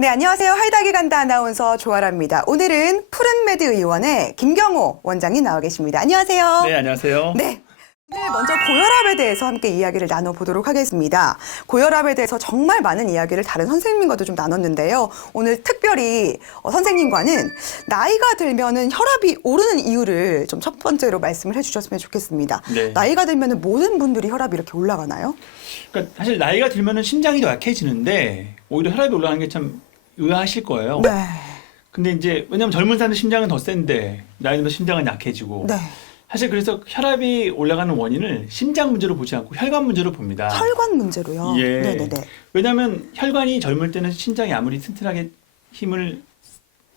네, 안녕하세요. 하이닥이 간다 아나운서 조아라입니다. 오늘은 푸른메드 의원의 김경호 원장이 나와 계십니다. 안녕하세요. 네, 안녕하세요. 네. 오늘 먼저 고혈압에 대해서 함께 이야기를 나눠보도록 하겠습니다. 고혈압에 대해서 정말 많은 이야기를 다른 선생님과도 좀 나눴는데요. 오늘 특별히 선생님과는 나이가 들면은 혈압이 오르는 이유를 좀 첫 번째로 말씀을 해주셨으면 좋겠습니다. 네. 나이가 들면은 모든 분들이 혈압이 이렇게 올라가나요? 그러니까 사실 나이가 들면은 심장이 더 약해지는데 오히려 혈압이 올라가는 게 참 의아하실 거예요. 네. 근데 이제 왜냐면 젊은 사람들 심장은 더 센데 나이 들면 심장은 약해지고. 네. 사실 그래서 혈압이 올라가는 원인을 심장 문제로 보지 않고 혈관 문제로 봅니다. 혈관 문제로요? 예. 네네네. 왜냐하면 혈관이 젊을 때는 심장이 아무리 튼튼하게 힘을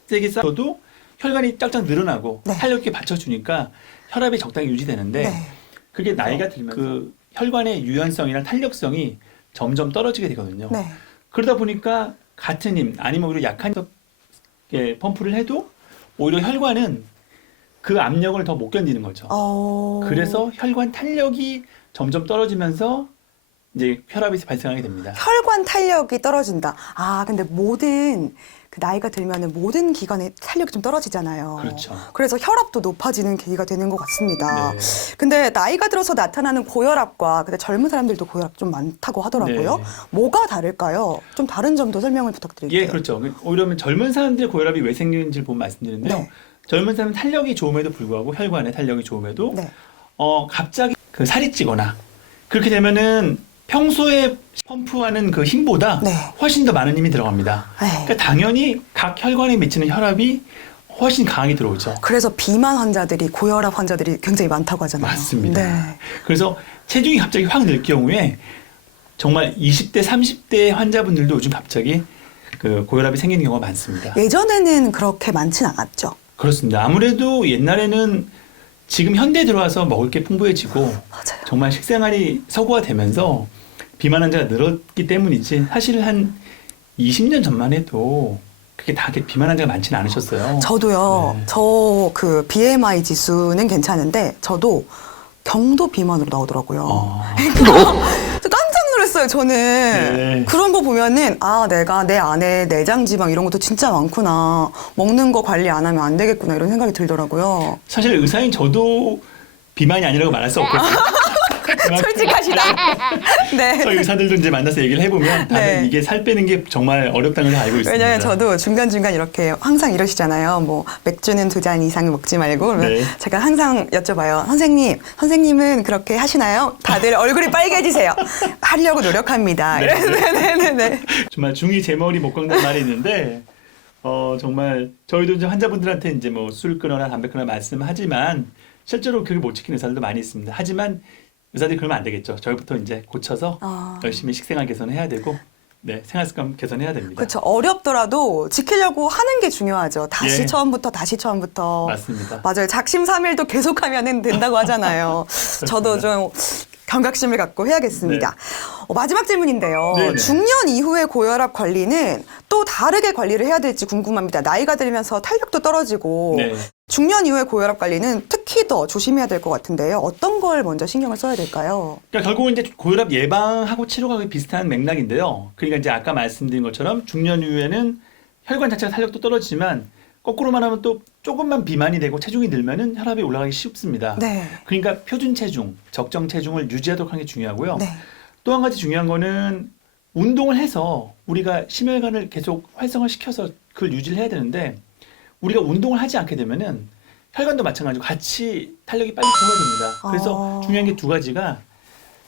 세게 써도 혈관이 쫙쫙 늘어나고 네. 탄력있게 받쳐주니까 혈압이 적당히 유지되는데 네. 그게 나이가 들면 그 혈관의 유연성이랑 탄력성이 점점 떨어지게 되거든요. 네. 그러다 보니까 같은 힘 아니면 오히려 약한 펌프를 해도 오히려 혈관은 그 압력을 더 못 견디는 거죠. 그래서 혈관 탄력이 점점 떨어지면서 이제 혈압이 발생하게 됩니다. 혈관 탄력이 떨어진다. 아, 근데 모든 그 나이가 들면은 모든 기관의 탄력이 좀 떨어지잖아요. 그렇죠. 그래서 혈압도 높아지는 계기가 되는 것 같습니다. 네. 근데 나이가 들어서 나타나는 고혈압과 근데 젊은 사람들도 고혈압 좀 많다고 하더라고요. 네. 뭐가 다를까요? 좀 다른 점도 설명을 부탁드릴게요. 예, 그렇죠. 오히려 젊은 사람들의 고혈압이 왜 생기는지를 보면 말씀드리는데요. 네. 젊은 사람은 탄력이 좋음에도 불구하고 혈관의 탄력이 좋음에도 네. 갑자기 그 살이 찌거나 그렇게 되면은 평소에 펌프하는 그 힘보다 네. 훨씬 더 많은 힘이 들어갑니다. 네. 그러니까 당연히 각 혈관에 미치는 혈압이 훨씬 강하게 들어오죠. 그래서 비만 환자들이 고혈압 환자들이 굉장히 많다고 하잖아요. 맞습니다. 네. 그래서 체중이 갑자기 확 늘 경우에 정말 20대, 30대 환자분들도 요즘 갑자기 그 고혈압이 생기는 경우가 많습니다. 예전에는 그렇게 많진 않았죠. 그렇습니다. 아무래도 옛날에는 지금 현대에 들어와서 먹을 게 풍부해지고 맞아요. 정말 식생활이 서구화되면서 비만 환자가 늘었기 때문이지 사실 한 20년 전만 해도 그게 다 비만 환자가 많지는 않으셨어요. 저도요. 네. 저 그 BMI 지수는 괜찮은데 저도 경도 비만으로 나오더라고요. 저 깜짝 놀랐어요, 저는. 네. 그런 거 보면은 아, 내가 내 안에 내장 지방 이런 것도 진짜 많구나. 먹는 거 관리 안 하면 안 되겠구나 이런 생각이 들더라고요. 사실 의사인 저도 비만이 아니라고 말할 수 없거든요. 솔직하시다. 네. 저희 의사들도 이제 만나서 얘기를 해보면 다들 네. 이게 살 빼는 게 정말 어렵다는 걸 알고 있습니다. 왜냐면 저도 중간중간 이렇게 항상 이러시잖아요. 뭐 맥주는 2잔 이상 먹지 말고. 그러면 네. 제가 항상 여쭤봐요. 선생님은 그렇게 하시나요? 다들 얼굴이 빨개지세요. 하려고 노력합니다. 네. 네네네. 정말 중이 제 머리 못 깎는 말이 있는데 정말 저희도 이제 환자분들한테 이제 뭐 술 끊어라 담배 끊어라 말씀하지만 실제로 그게 못 지키는 의사들도 많이 있습니다. 하지만 의사들이 그러면 안 되겠죠. 저희부터 이제 고쳐서 열심히 식생활 개선해야 되고 네, 생활 습관 개선해야 됩니다. 그렇죠. 어렵더라도 지키려고 하는 게 중요하죠. 다시 예. 다시 처음부터. 맞습니다. 맞아요. 작심삼일도 계속하면 된다고 하잖아요. 저도 좀 경각심을 갖고 해야겠습니다. 마지막 질문인데요. 네네. 중년 이후의 고혈압 관리는 또 다르게 관리를 해야 될지 궁금합니다. 나이가 들면서 탄력도 떨어지고 네. 중년 이후의 고혈압 관리는 특히 더 조심해야 될 것 같은데요. 어떤 걸 먼저 신경을 써야 될까요? 그러니까 결국은 이제 고혈압 예방하고 치료가 비슷한 맥락인데요. 그러니까 이제 아까 말씀드린 것처럼 중년 이후에는 혈관 자체가 탄력도 떨어지지만 거꾸로 말하면 또 조금만 비만이 되고 체중이 늘면은 혈압이 올라가기 쉽습니다. 네. 그러니까 표준 체중, 적정 체중을 유지하도록 하는 게 중요하고요. 네. 또 한 가지 중요한 거는 운동을 해서 우리가 심혈관을 계속 활성화시켜서 그걸 유지를 해야 되는데 우리가 운동을 하지 않게 되면은 혈관도 마찬가지로 같이 탄력이 빨리 떨어집니다. 그래서 중요한 게 두 가지가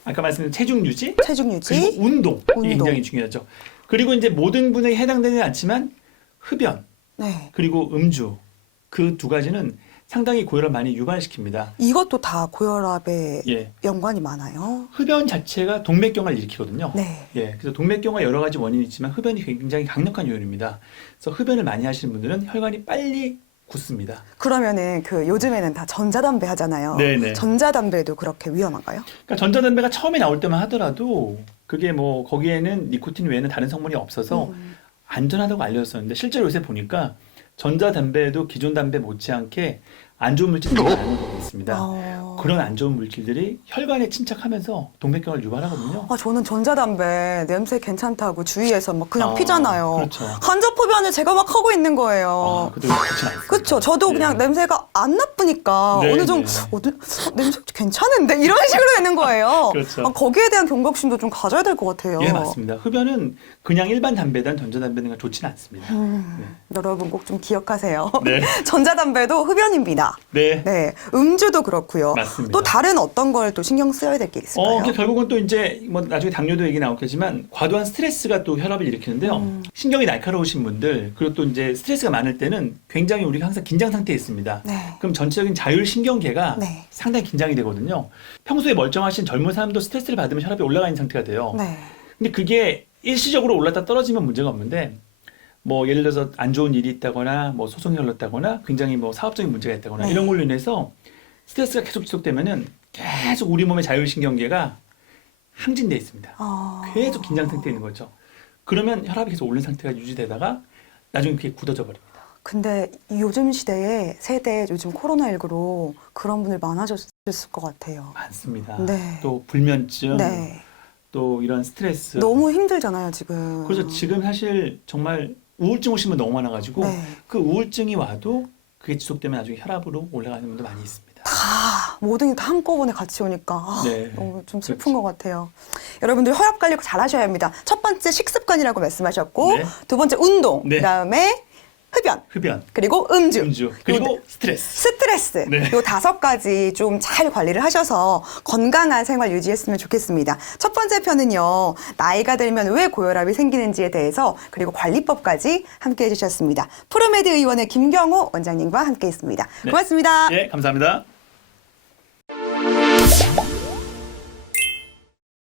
아까 말씀드린 체중 유지, 체중 유지. 그리고 운동. 이게 운동. 굉장히 중요하죠. 그리고 이제 모든 분에게 해당되지 않지만 흡연, 네. 그리고 음주 그 두 가지는 상당히 고혈압 많이 유발시킵니다. 이것도 다 고혈압에 예. 연관이 많아요. 흡연 자체가 동맥경화를 일으키거든요. 네. 예, 그래서 동맥경화 여러 가지 원인이 있지만 흡연이 굉장히 강력한 요인입니다. 그래서 흡연을 많이 하시는 분들은 혈관이 빨리 굳습니다. 그러면은 그 요즘에는 다 전자담배 하잖아요. 네네. 전자담배도 그렇게 위험한가요? 그러니까 전자담배가 처음에 나올 때만 하더라도 그게 뭐 거기에는 니코틴 외에는 다른 성분이 없어서 안전하다고 알려졌었는데 실제로 요새 보니까 전자담배에도 기존 담배 못지않게 안 좋은 물질들이 많은 거가 있습니다. 어. 그런 안 좋은 물질들이 혈관에 침착하면서 동맥경화를 유발하거든요. 아, 저는 전자담배 냄새 괜찮다고 주위에서 막 그냥 아, 피잖아요. 그렇죠. 간접 흡연을 제가 막 하고 있는 거예요. 그것도 좋지 않습니다. 그렇죠. 저도 네. 그냥 냄새가 안 나쁘니까 네, 어느 정도 냄새 괜찮은데 이런 식으로 되는 거예요. 그렇죠. 아, 거기에 대한 경각심도 좀 가져야 될 것 같아요. 예, 맞습니다. 흡연은 그냥 일반 담배든 전자담배든 좋지는 않습니다. 여러분 꼭 좀 기억하세요. 네. 전자담배도 흡연입니다. 네. 네, 음주도 그렇고요. 맞습니다. 또 다른 어떤 걸 또 신경 써야 될 게 있을까요? 그러니까 결국은 또 이제 뭐 나중에 당뇨도 얘기 나오겠지만 과도한 스트레스가 또 혈압을 일으키는데요. 신경이 날카로우신 분들 그리고 또 이제 스트레스가 많을 때는 굉장히 우리가 항상 긴장 상태에 있습니다. 네. 그럼 전체적인 자율신경계가 네. 상당히 긴장이 되거든요. 평소에 멀쩡하신 젊은 사람도 스트레스를 받으면 혈압이 올라가 있는 상태가 돼요. 네. 근데 그게 일시적으로 올랐다 떨어지면 문제가 없는데 뭐 예를 들어서 안 좋은 일이 있다거나 뭐 소송이 흘렀다거나 굉장히 뭐 사업적인 문제가 있다거나 네. 이런 걸로 인해서 스트레스가 계속 지속되면은 계속 우리 몸의 자율신경계가 항진돼 있습니다. 계속 긴장 상태에 있는 거죠. 그러면 혈압이 계속 오른 상태가 유지되다가 나중에 그게 굳어져 버립니다. 근데 요즘 시대에 세대 요즘 코로나19로 그런 분들 많아졌을 것 같아요. 많습니다. 네. 또 불면증, 네. 또 이런 스트레스. 너무 힘들잖아요, 지금. 그래서 지금 사실 정말 우울증 오신 분 너무 많아가지고 네. 그 우울증이 와도 그게 지속되면 나중에 혈압으로 올라가는 분도 많이 있습니다. 다 모든 게 다 한꺼번에 같이 오니까 네. 너무 좀 슬픈 것 같아요. 여러분들 혈압 관리 잘 하셔야 합니다. 첫 번째 식습관이라고 말씀하셨고 네. 두 번째 운동, 네. 그다음에 흡연, 흡연, 그리고 음주, 그리고 요 스트레스. 스트레스 네. 요 5가지 좀 잘 관리를 하셔서 건강한 생활 유지했으면 좋겠습니다. 첫 번째 편은요. 나이가 들면 왜 고혈압이 생기는지에 대해서 그리고 관리법까지 함께해 주셨습니다. 프로메드 의원의 김경호 원장님과 함께했습니다. 네. 고맙습니다. 예, 감사합니다.